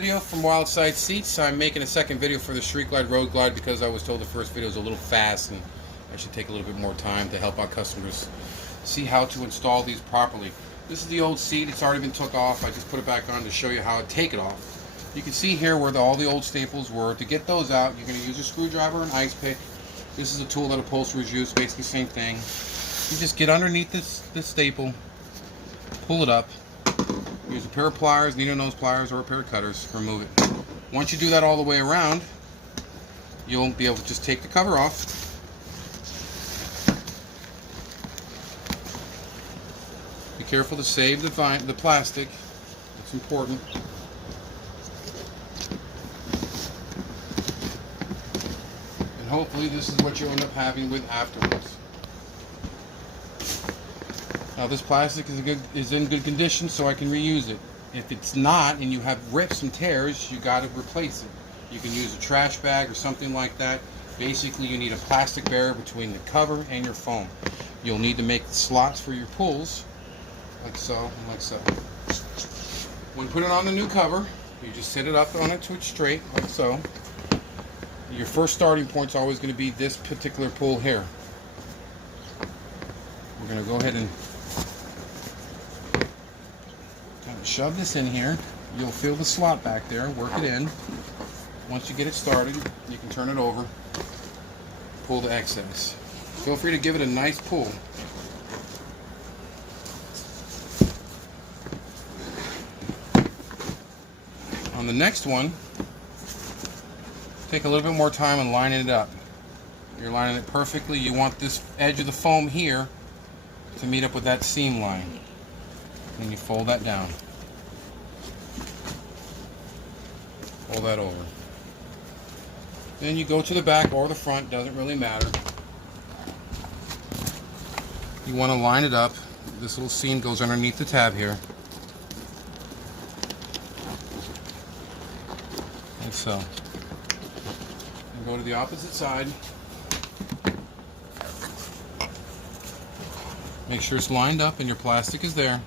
Video from Wildside Seats. I'm making a second video for the Street Glide Road Glide because I was told the first video was a little fast and I should take a little bit more time to help our customers see how to install these properly. This is the old seat. It's already been took off. I just put it back on to show you how to take it off. You can see here where all the old staples were. To get those out, you're going to use a screwdriver and ice pick. This is a tool that upholsterers use, basically the same thing. You just get underneath this staple, pull it up. Use a pair of pliers, needle nose pliers, or a pair of cutters to remove it. Once you do that all the way around, you'll be able to just take the cover off. Be careful to save the plastic. It's important. And hopefully this is what you end up having with afterwards. Now this plastic is in good condition, so I can reuse it. If it's not and you have rips and tears, you got to replace it. You can use a trash bag or something like that. Basically, you need a plastic barrier between the cover and your foam. You'll need to make slots for your pulls, like so and like so. When you put it on the new cover, you just sit it up on it to it straight, like so. Your first starting point is always going to be this particular pull here. We're going to go ahead and shove this in here. You'll feel the slot back there. Work it in. Once you get it started, you can turn it over. Pull the excess. Feel free to give it a nice pull. On the next one, take a little bit more time and lining it up. You're lining it perfectly. You want this edge of the foam here to meet up with that seam line. And you fold that down. Fold that over. Then you go to the back or the front, doesn't really matter. You want to line it up. This little seam goes underneath the tab here. Like so. And go to the opposite side. Make sure it's lined up and your plastic is there.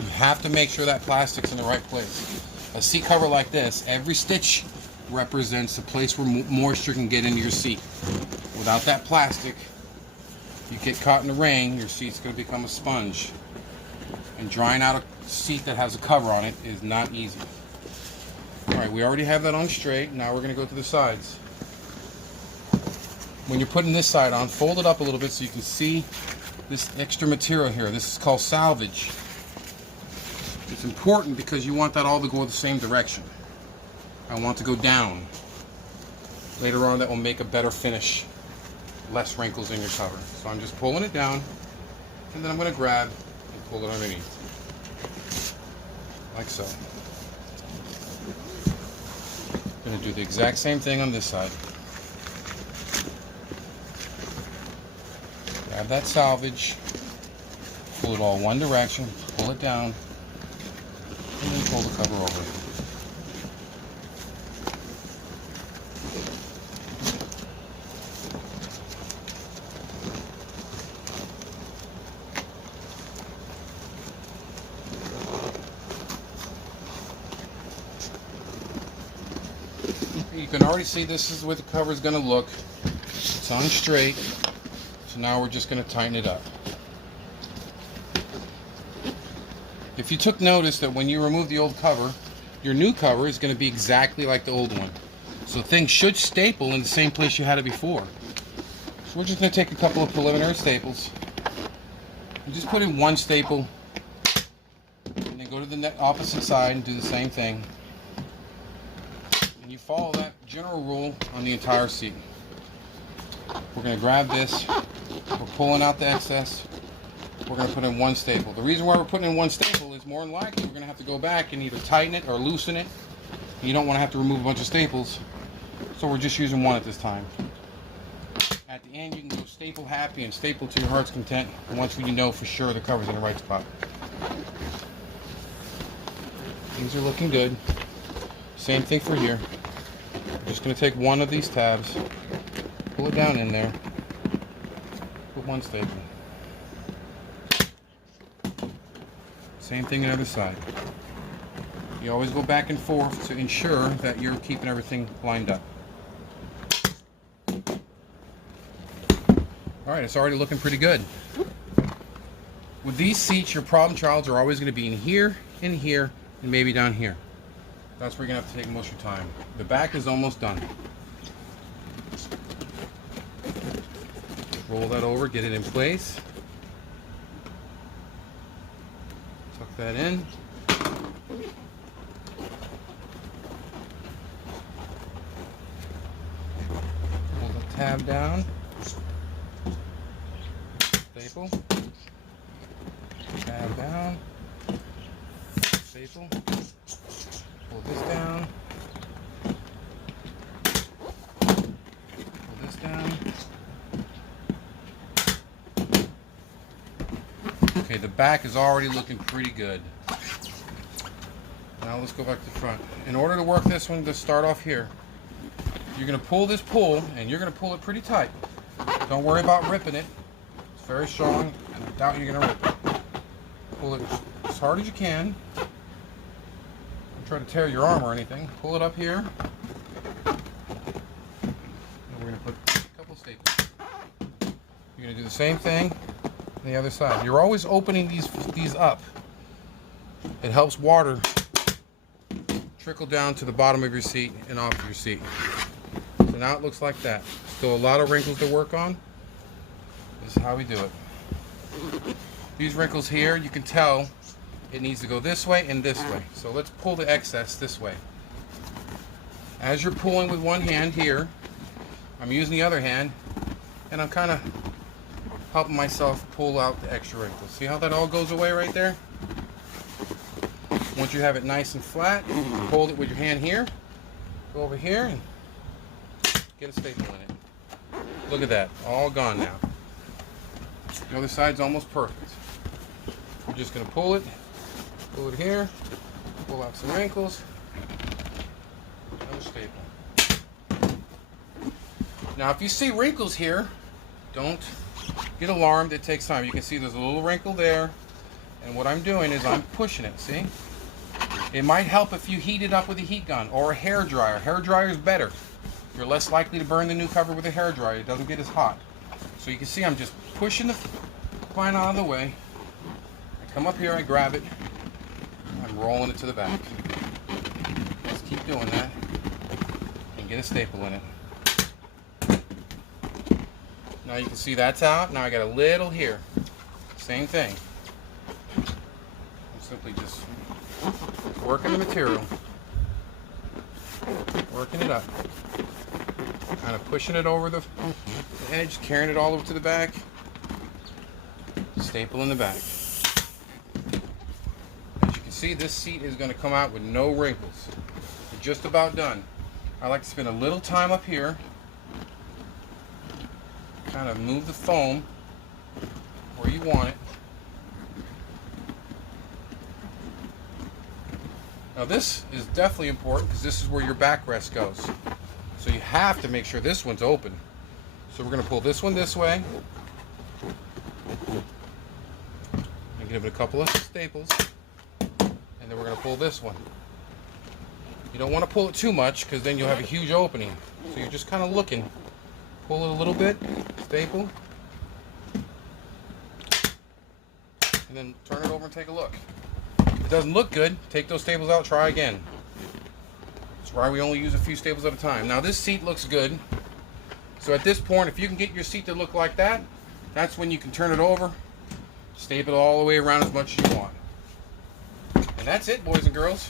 You have to make sure that plastic's in the right place. A seat cover like this, every stitch represents a place where moisture can get into your seat. Without that plastic, you get caught in the rain, your seat's going to become a sponge. And drying out a seat that has a cover on it is not easy. Alright, we already have that on straight. Now we're going to go to the sides. When you're putting this side on, fold it up a little bit so you can see this extra material here. This is called salvage. It's important because you want that all to go the same direction. I want to go down. Later on, that will make a better finish. Less wrinkles in your cover. So I'm just pulling it down, and then I'm going to grab and pull it underneath. Like so. I'm going to do the exact same thing on this side. Grab that salvage, pull it all one direction, pull it down, and then pull the cover over. You can already see this is what the cover is going to look. It's on straight. So now we're just going to tighten it up. If you took notice that when you remove the old cover, your new cover is going to be exactly like the old one. So things should staple in the same place you had it before. So we're just going to take a couple of preliminary staples and just put in one staple and then go to the opposite side and do the same thing. And you follow that general rule on the entire seat. We're going to grab this. We're pulling out the excess. We're going to put in one staple. The reason why we're putting in one staple is more than likely we're going to have to go back and either tighten it or loosen it. You don't want to have to remove a bunch of staples. So we're just using one at this time. At the end, you can go staple happy and staple to your heart's content once you know for sure the cover's in the right spot. Things are looking good. Same thing for here. I'm just going to take one of these tabs, pull it down in there, put one staple. Same thing on the other side. You always go back and forth to ensure that you're keeping everything lined up. Alright, it's already looking pretty good. With these seats, your problem childs are always going to be in here, and maybe down here. That's where you're going to have to take most of your time. The back is almost done. Roll that over, get it in place. Tuck that in. Pull the tab down. Staple. Tab down. Staple. Pull this down. Pull this down. Okay, the back is already looking pretty good. Now let's go back to the front. In order to work this one, to start off here, you're going to pull this pull, and you're going to pull it pretty tight. Don't worry about ripping it. It's very strong, and I doubt you're going to rip it. Pull it as hard as you can. Don't try to tear your arm or anything. Pull it up here. And we're going to put a couple staples. You're going to do the same thing on the other side. You're always opening these up. It helps water trickle down to the bottom of your seat and off your seat. So now it looks like that. Still a lot of wrinkles to work on. This is how we do it. These wrinkles here, you can tell it needs to go this way and this way. So let's pull the excess this way. As you're pulling with one hand here, I'm using the other hand, and I'm kind of helping myself pull out the extra wrinkles. See how that all goes away right there? Once you have it nice and flat, hold it with your hand here, go over here and get a staple in it. Look at that, all gone now. The other side's almost perfect. We're just going to pull it here, pull out some wrinkles, another staple. Now if you see wrinkles here, don't get alarmed, it takes time. You can see there's a little wrinkle there, and what I'm doing is I'm pushing it, see? It might help if you heat it up with a heat gun or a hair dryer. Hair dryer is better. You're less likely to burn the new cover with a hair dryer. It doesn't get as hot. So you can see I'm just pushing the vine out of the way. I come up here, I grab it, I'm rolling it to the back. Just keep doing that and get a staple in it. Now you can see that's out. Now I got a little here. Same thing. I'm simply just working the material, working it up, kind of pushing it over the edge, carrying it all over to the back, staple in the back. As you can see, this seat is going to come out with no wrinkles. We're just about done. I like to spend a little time up here, kind of move the foam where you want it. Now this is definitely important because this is where your backrest goes. So you have to make sure this one's open. So we're going to pull this one this way. And give it a couple of staples. And then we're going to pull this one. You don't want to pull it too much because then you'll have a huge opening. So you're just kind of looking. Pull it a little bit, staple. And then turn it over and take a look. If it doesn't look good, take those staples out, try again. That's why we only use a few staples at a time. Now this seat looks good. So at this point, if you can get your seat to look like that, that's when you can turn it over, staple it all the way around as much as you want. And that's it, boys and girls.